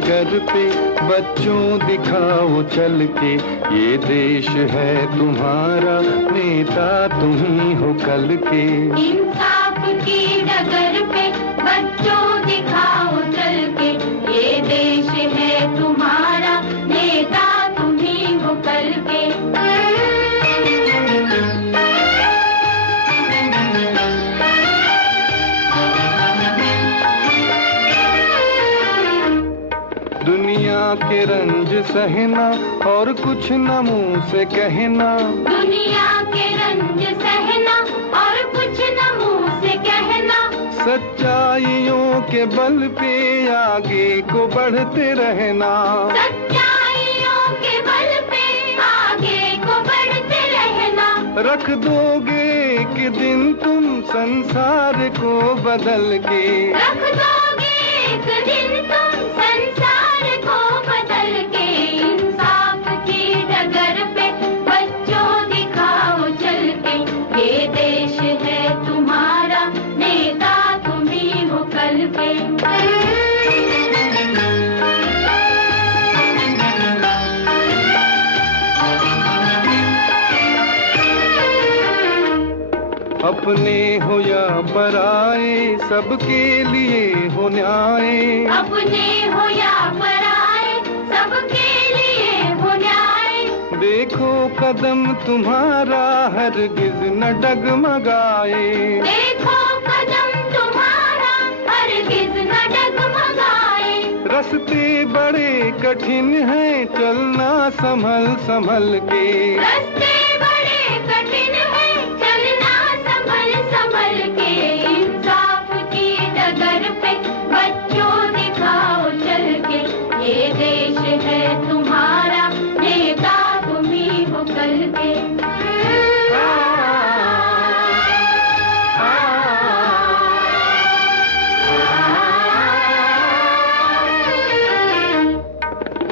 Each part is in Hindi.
डगर पे बच्चों दिखाओ चल के, ये देश है तुम्हारा, नेता तुम ही हो कल के। इंसाफ की डगर पे बच्चों दिखाओ चल के, ये देश है तुम्हारा, नेता तुम ही हो कल के। दुनिया के रंज सहना और कुछ न मुंह से कहना, दुनिया के रंज सहना और कुछ न मुंह से कहना, सच्चाइयों के बल पे आगे को बढ़ते रहना। सच्चाइयों के बल पे आगे को बढ़ते रहना। रख दोगे एक दिन तुम संसार को बदल के, रख दोगे एक दिन तुम संसार को बदल के। इंसाफ की डगर पे बच्चों दिखाओ चल के, ये देश है तुम्हारा, नेता तुम ही हो कल के। अपने हो या पराए सबके लिए हो न्याय। अपने हो या पराए सबके लिए हो न्याय। देखो कदम तुम्हारा हरगिज न डगमगाए। देखो कदम तुम्हारा हरगिज न डगमगाए। रास्ते बड़े कठिन हैं चलना संभल संभल के। रास्ते बड़े कठिन हैं चलना संभल संभल के। इंसाफ की डगर पे बच्चों दिखाओ चल के, ये देश है तुम्हारा, नेता तुम ही हो कल के।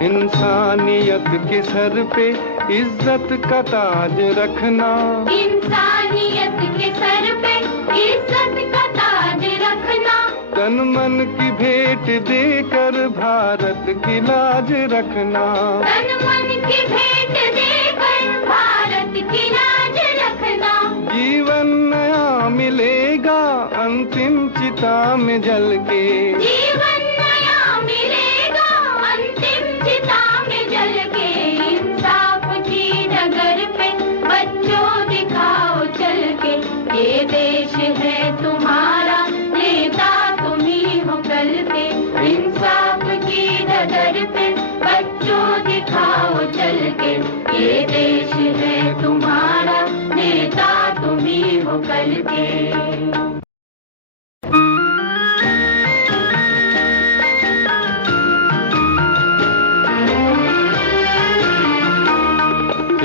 इंसानियत के सर पे इज्जत का ताज रखना। इंसानियत के सर पे इज्जत का ताज रखना। तन मन की भेंट देकर भारत की लाज रखना। तन मन की भेंट देकर भारत की लाज रखना। जीवन नया मिलेगा अंतिम चिता में जल के। जीवन नया मिलेगा अंतिम चिता में जल के। इंसाफ की डगर पे बच्चों दिखाओ चल के, ये देश है तुम्हारा, नेता तुम ही हो कल के। इंसाफ की डगर पे बच्चों दिखाओ चल के, ये देश है तुम्हारा, नेता तुम ही हो कल के।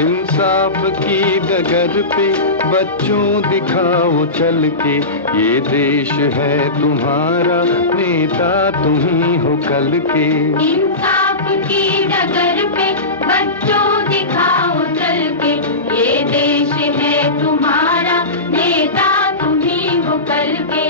इंसाफ की डगर पे बच्चों दिखाओ चल के, ये देश है तुम्हारा, नेता तुम ही हो कल के। इंसाफ की डगर पे बच्चों दिखाओ चल के, ये देश है तुम्हारा, नेता तुम ही हो कल के।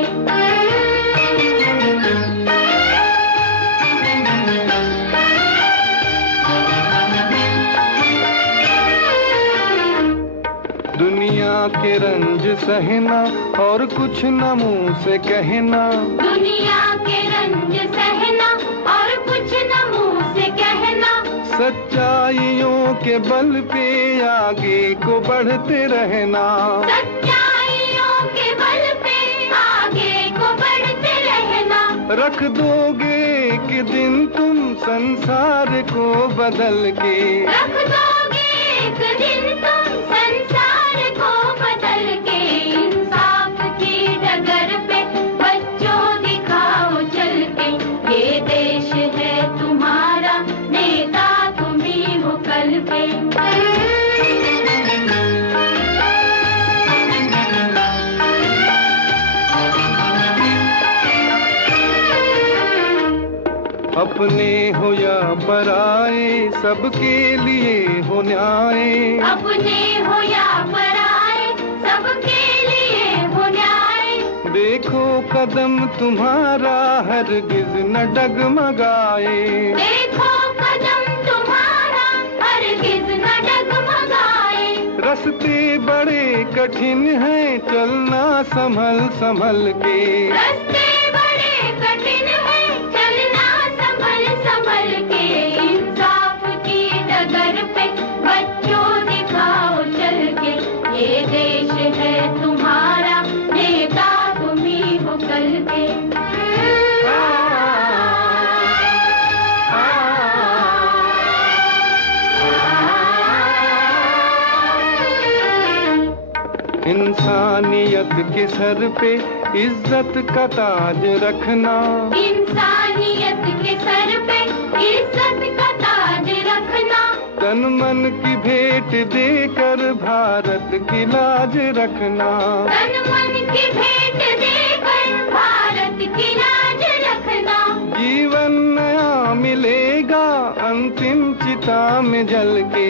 दुनिया के रंज सहना और कुछ न मुंह से कहना। दुनिया के रंज सहना और कुछ न मुंह से कहना। सच्चाइयों के बल पे आगे को बढ़ते रहना। सच्चाइयों के बल पे आगे को बढ़ते रहना। रख दोगे एक दिन तुम संसार को बदल के। रख दोगे एक दिन तुम संसार को बदल के। इंसाफ की डगर पे बच्चों दिखाओ चल के, ये देश है तुम्हारा, नेता तुम ही हो कल के। अपने हो या पराए सबके लिए हो न्याय। अपने हो या पराए सबके लिए हो न्याय। देखो कदम तुम्हारा हरगिज न डगमगाए। देखो कदम तुम्हारा हरगिज न डगमगाए। रास्ते बड़े कठिन हैं चलना संभल संभल के। रास्ते बड़े कठिन हैं चलना संभल संभल के। इंसाफ की डगर पे बच्चों दिखाओ चल के। ये देश है तुम्हारा नेता तुम ही हो कल के। इंसानियत के सर पे इज्जत का ताज रखना। इंसानियत के सर पे इज्जत का ताज रखना। तन मन की भेंट देकर भारत की लाज रखना। तन मन की भेंट देकर भारत की लाज रखना। जीवन नया मिलेगा अंतिम चिता में जल के।